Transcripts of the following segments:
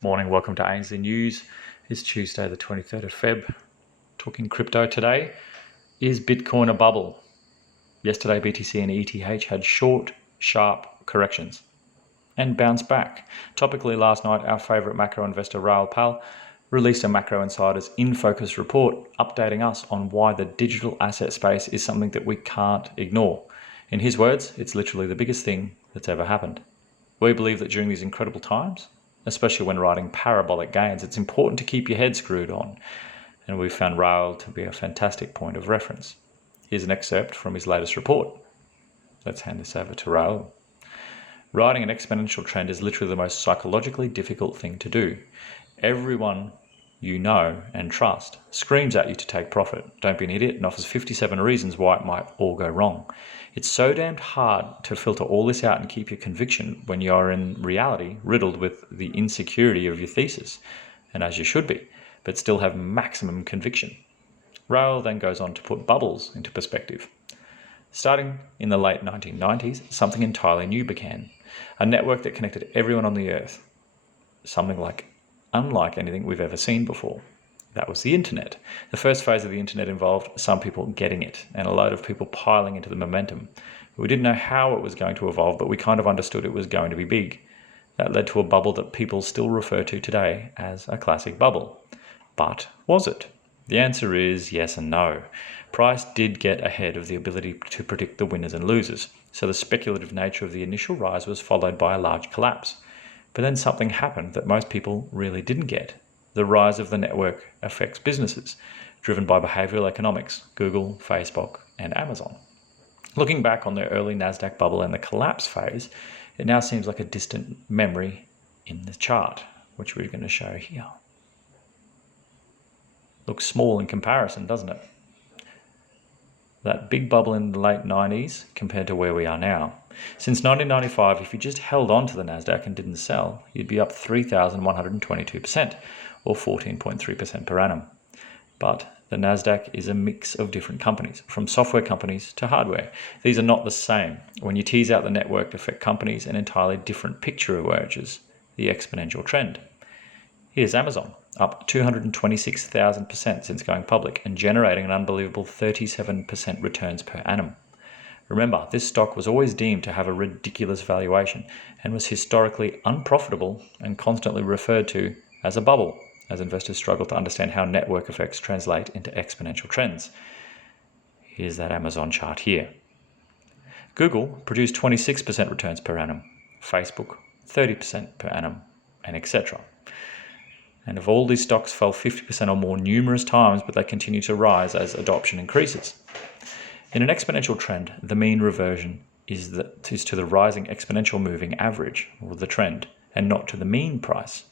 Morning, welcome to ANZ News. It's Tuesday the 23rd of Feb. Talking crypto today. Is Bitcoin a bubble? Yesterday BTC and ETH had short, sharp corrections and bounced back. Topically last night, our favourite macro investor Raoul Pal released a Macro Insiders In Focus report updating us on why the digital asset space is something that we can't ignore. In his words, it's literally the biggest thing that's ever happened. We believe that during these incredible times, especially when riding parabolic gains, it's important to keep your head screwed on. And we found Raoul to be a fantastic point of reference. Here's an excerpt from his latest report. Let's hand this over to Raoul. Riding an exponential trend is literally the most psychologically difficult thing to do. Everyone you know and trust screams at you to take profit. Don't be an idiot, and offers 57 reasons why it might all go wrong. It's so damned hard to filter all this out and keep your conviction when you are in reality riddled with the insecurity of your thesis, and as you should be, but still have maximum conviction. Raoul then goes on to put bubbles into perspective. Starting in the late 1990s, something entirely new began. A network that connected everyone on the earth. Something unlike anything we've ever seen before. That was the internet. The first phase of the internet involved some people getting it and a load of people piling into the momentum. We didn't know how it was going to evolve, but we kind of understood it was going to be big. That led to a bubble that people still refer to today as a classic bubble. But was it? The answer is yes and no. Price did get ahead of the ability to predict the winners and losers, so the speculative nature of the initial rise was followed by a large collapse. But then something happened that most people really didn't get. The rise of the network affects businesses, driven by behavioral economics, Google, Facebook, and Amazon. Looking back on the early NASDAQ bubble and the collapse phase, it now seems like a distant memory in the chart, which we're going to show here. Looks small in comparison, doesn't it? That big bubble in the late 90s compared to where we are now. Since 1995, if you just held on to the NASDAQ and didn't sell, you'd be up 3,122%, or 14.3% per annum. But the NASDAQ is a mix of different companies, from software companies to hardware. These are not the same. When you tease out the network effect companies, an entirely different picture emerges, the exponential trend. Here's Amazon, up 226,000% since going public and generating an unbelievable 37% returns per annum. Remember, this stock was always deemed to have a ridiculous valuation and was historically unprofitable and constantly referred to as a bubble, as investors struggle to understand how network effects translate into exponential trends. Here's that Amazon chart here. Google produced 26% returns per annum, Facebook 30% per annum, and etc. And if all these stocks fell 50% or more numerous times, but they continue to rise as adoption increases. In an exponential trend, the mean reversion is to the rising exponential moving average, or the trend, and not to the mean price.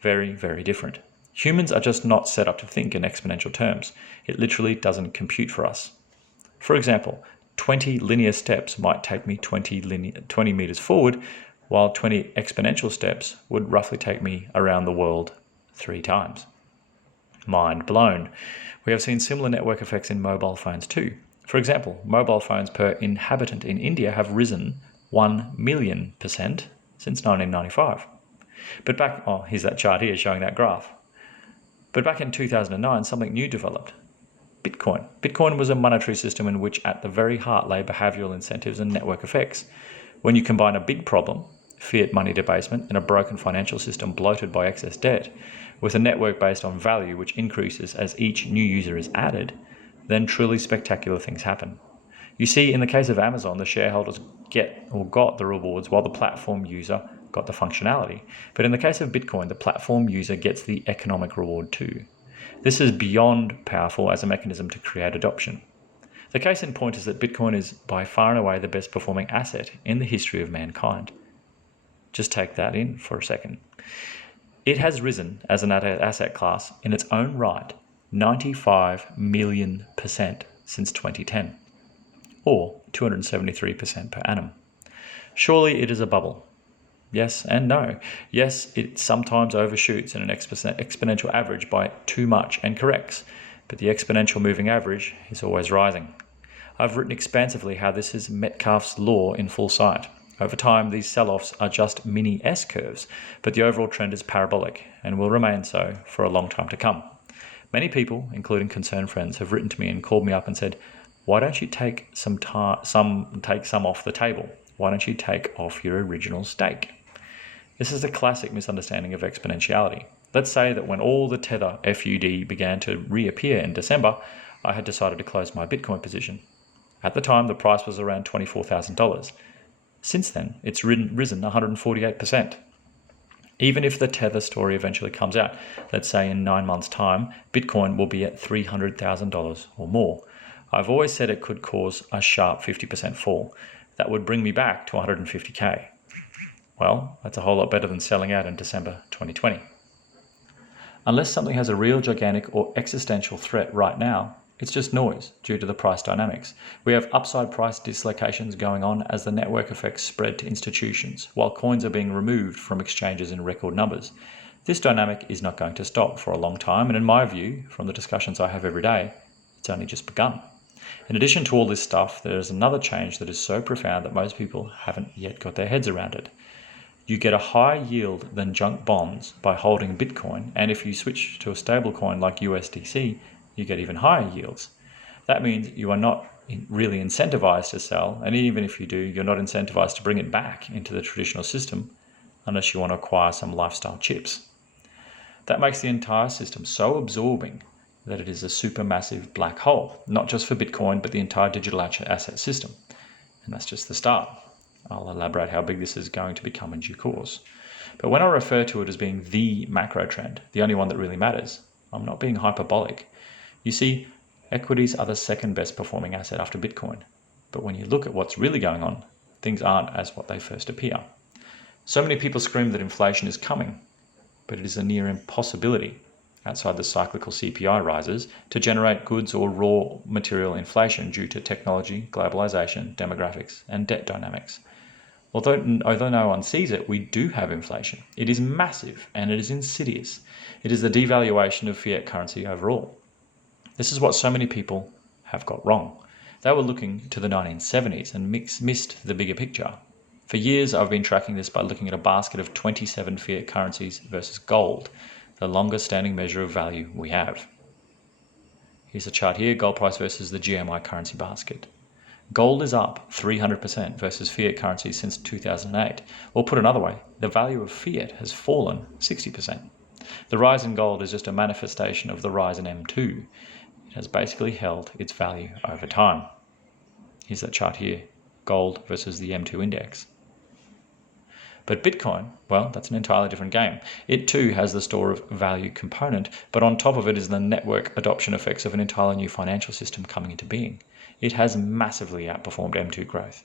Very, very different. Humans are just not set up to think in exponential terms. It literally doesn't compute for us. For example, 20 linear steps might take me 20 meters forward, while 20 exponential steps would roughly take me around the world 3 times. Mind blown. We have seen similar network effects in mobile phones too. For example, mobile phones per inhabitant in India have risen 1 million% since 1995. Here's that chart here showing that graph. But back in 2009, something new developed. Bitcoin. Bitcoin was a monetary system in which at the very heart lay behavioral incentives and network effects. When you combine a big problem, fiat money debasement, and a broken financial system bloated by excess debt, with a network based on value which increases as each new user is added, then truly spectacular things happen. You see, in the case of Amazon, the shareholders got the rewards while the platform user got the functionality. But in the case of Bitcoin, the platform user gets the economic reward too. This is beyond powerful as a mechanism to create adoption. The case in point is that Bitcoin is by far and away the best performing asset in the history of mankind. Just take that in for a second. It has risen as an asset class in its own right 95 million% since 2010, or 273% per annum. Surely it is a bubble. Yes and no. Yes, it sometimes overshoots in an exponential average by too much and corrects, but the exponential moving average is always rising. I've written expansively how this is Metcalfe's law in full sight. Over time, these sell-offs are just mini S-curves, but the overall trend is parabolic and will remain so for a long time to come. Many people, including concerned friends, have written to me and called me up and said, why don't you take some off the table? Why don't you take off your original stake? This is a classic misunderstanding of exponentiality. Let's say that when all the Tether FUD began to reappear in December, I had decided to close my Bitcoin position. At the time, the price was around $24,000. Since then, it's risen 148%. Even if the Tether story eventually comes out, let's say in 9 months' time, Bitcoin will be at $300,000 or more. I've always said it could cause a sharp 50% fall. That would bring me back to 150K. Well, that's a whole lot better than selling out in December 2020. Unless something has a real gigantic or existential threat right now, it's just noise due to the price dynamics. We have upside price dislocations going on as the network effects spread to institutions, while coins are being removed from exchanges in record numbers. This dynamic is not going to stop for a long time, and in my view, from the discussions I have every day, it's only just begun. In addition to all this stuff, there is another change that is so profound that most people haven't yet got their heads around it. You get a higher yield than junk bonds by holding Bitcoin, and if you switch to a stable coin like USDC, you get even higher yields. That means you are not really incentivized to sell, and even if you do, you're not incentivized to bring it back into the traditional system unless you want to acquire some lifestyle chips. That makes the entire system so absorbing that it is a supermassive black hole, not just for Bitcoin, but the entire digital asset system. And that's just the start. I'll elaborate how big this is going to become in due course. But when I refer to it as being the macro trend, the only one that really matters, I'm not being hyperbolic. You see, equities are the second best performing asset after Bitcoin. But when you look at what's really going on, things aren't as what they first appear. So many people scream that inflation is coming, but it is a near impossibility outside the cyclical CPI rises to generate goods or raw material inflation due to technology, globalization, demographics, and debt dynamics. Although no one sees it, we do have inflation. It is massive and it is insidious. It is the devaluation of fiat currency overall. This is what so many people have got wrong. They were looking to the 1970s and missed the bigger picture. For years, I've been tracking this by looking at a basket of 27 fiat currencies versus gold, the longest standing measure of value we have. Here's a chart here, gold price versus the GMI currency basket. Gold is up 300% versus fiat currency since 2008. Or put another way, the value of fiat has fallen 60%. The rise in gold is just a manifestation of the rise in M2. It has basically held its value over time. Here's that chart here, gold versus the M2 index. But Bitcoin, well, that's an entirely different game. It too has the store of value component, but on top of it is the network adoption effects of an entirely new financial system coming into being. It has massively outperformed M2 growth.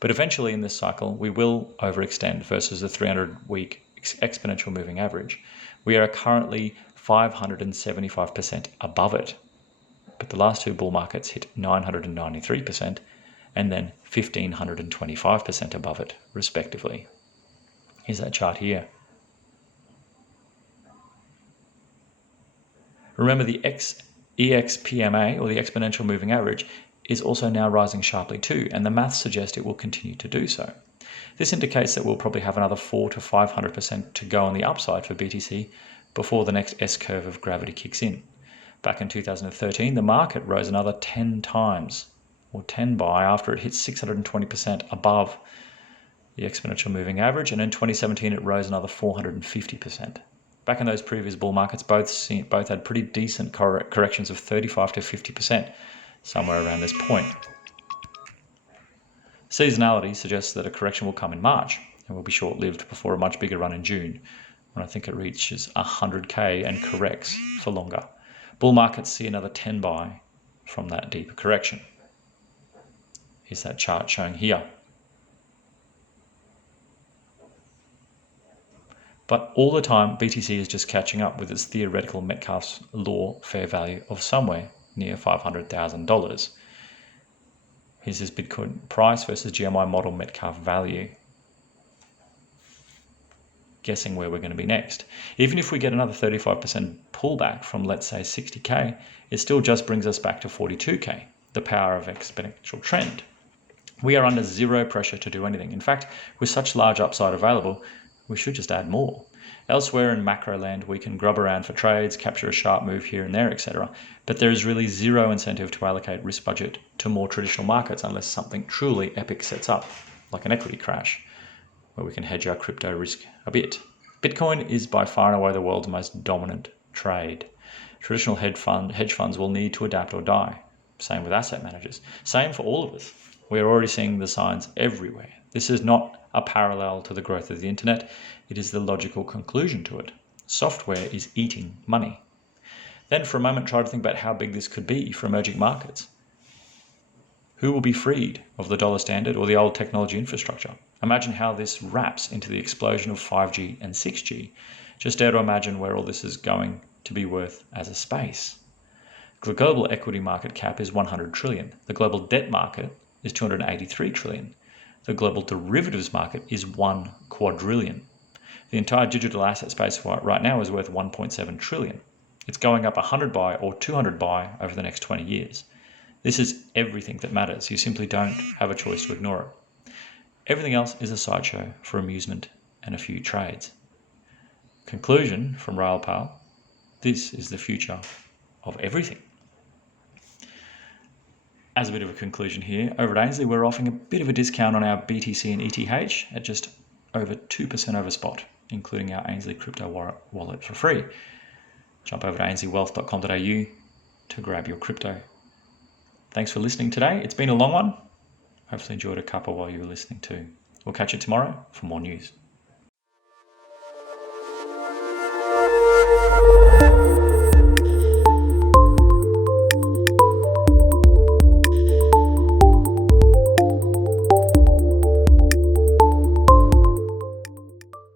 But eventually in this cycle, we will overextend versus the 300-week exponential moving average. We are currently 575% above it. But the last two bull markets hit 993% and then 1,525% above it, respectively. Here's that chart here. Remember the EXPMA, or the exponential moving average, is also now rising sharply too, and the maths suggest it will continue to do so. This indicates that we'll probably have another 400 to 500% to go on the upside for BTC before the next S-curve of gravity kicks in. Back in 2013, the market rose another 10 times, or 10 by, after it hit 620% above the exponential moving average, and in 2017 it rose another 450%. Back in those previous bull markets, both had pretty decent corrections of 35 to 50%, somewhere around this point. Seasonality suggests that a correction will come in March and will be short-lived before a much bigger run in June, when I think it reaches 100K and corrects for longer. Bull markets see another 10 buy from that deeper correction. Here's that chart showing here. But all the time, BTC is just catching up with its theoretical Metcalfe's law fair value of somewhere near $500,000. Here's this Bitcoin price versus GMI model Metcalfe value. Guessing where we're going to be next. Even if we get another 35% pullback from, let's say, 60K, it still just brings us back to 42K, the power of exponential trend. We are under zero pressure to do anything. In fact, with such large upside available, we should just add more. Elsewhere in macro land, we can grub around for trades, capture a sharp move here and there, etc. But there is really zero incentive to allocate risk budget to more traditional markets unless something truly epic sets up, like an equity crash, where we can hedge our crypto risk a bit. Bitcoin is by far and away the world's most dominant trade. Traditional hedge funds will need to adapt or die. Same with asset managers. Same for all of us. We are already seeing the signs everywhere. This is not a parallel to the growth of the internet. It is the logical conclusion to it. Software is eating money. Then for a moment, try to think about how big this could be for emerging markets. Who will be freed of the dollar standard or the old technology infrastructure? Imagine how this wraps into the explosion of 5G and 6G. Just dare to imagine where all this is going to be worth as a space. The global equity market cap is 100 trillion. The global debt market is 283 trillion. The global derivatives market is 1 quadrillion. The entire digital asset space right now is worth 1.7 trillion. It's going up 100 by or 200 by over the next 20 years. This is everything that matters. You simply don't have a choice to ignore it. Everything else is a sideshow for amusement and a few trades. Conclusion from Raoul Pal: this is the future of everything. As a bit of a conclusion here, over at Ainsley, we're offering a bit of a discount on our BTC and ETH at just over 2% over spot, including our Ainsley crypto wallet for free. Jump over to ainsleywealth.com.au to grab your crypto. Thanks for listening today. It's been a long one. Hopefully enjoyed a cuppa while you were listening too. We'll catch you tomorrow for more news.